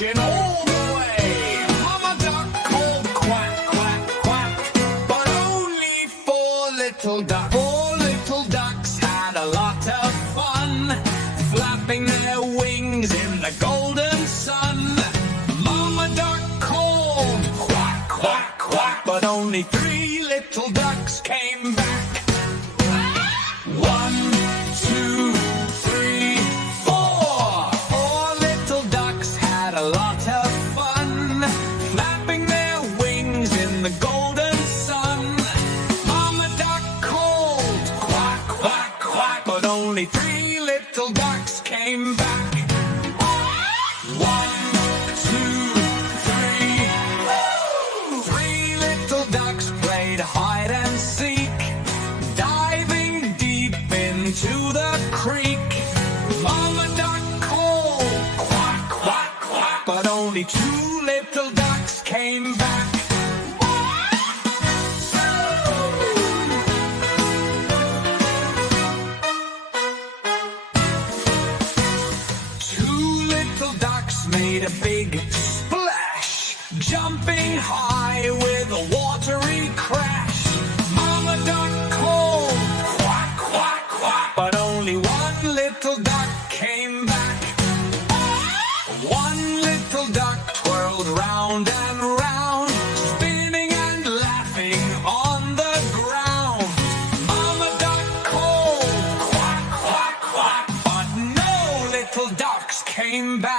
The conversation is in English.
splashing all the way. Mama duck called quack, quack, quack, but only four little ducks. Four little ducks had a lot of fun, flapping their wings in the golden sun. Mama duck called quack, quack, quack, but only three little ducks came back. 1, 2, 3, 4. Four little ducks had a lot of fun, flapping their wings in the golden sun. Mama duck called quack, quack, quack, but only three little ducks came back. 1, 2, 3. Three little ducks played hide and seek, diving deep into the creek. Mama duck called quack, quack, quack, but only two little ducks came back. Two little ducks made a big splash, jumping high with a watery crash. Mama duck called quack, quack, quack, but only one little duck came back. One little duck twirled round and round, spinning and laughing on the ground. Mama duck called quack, quack, quack, but no little ducks came back.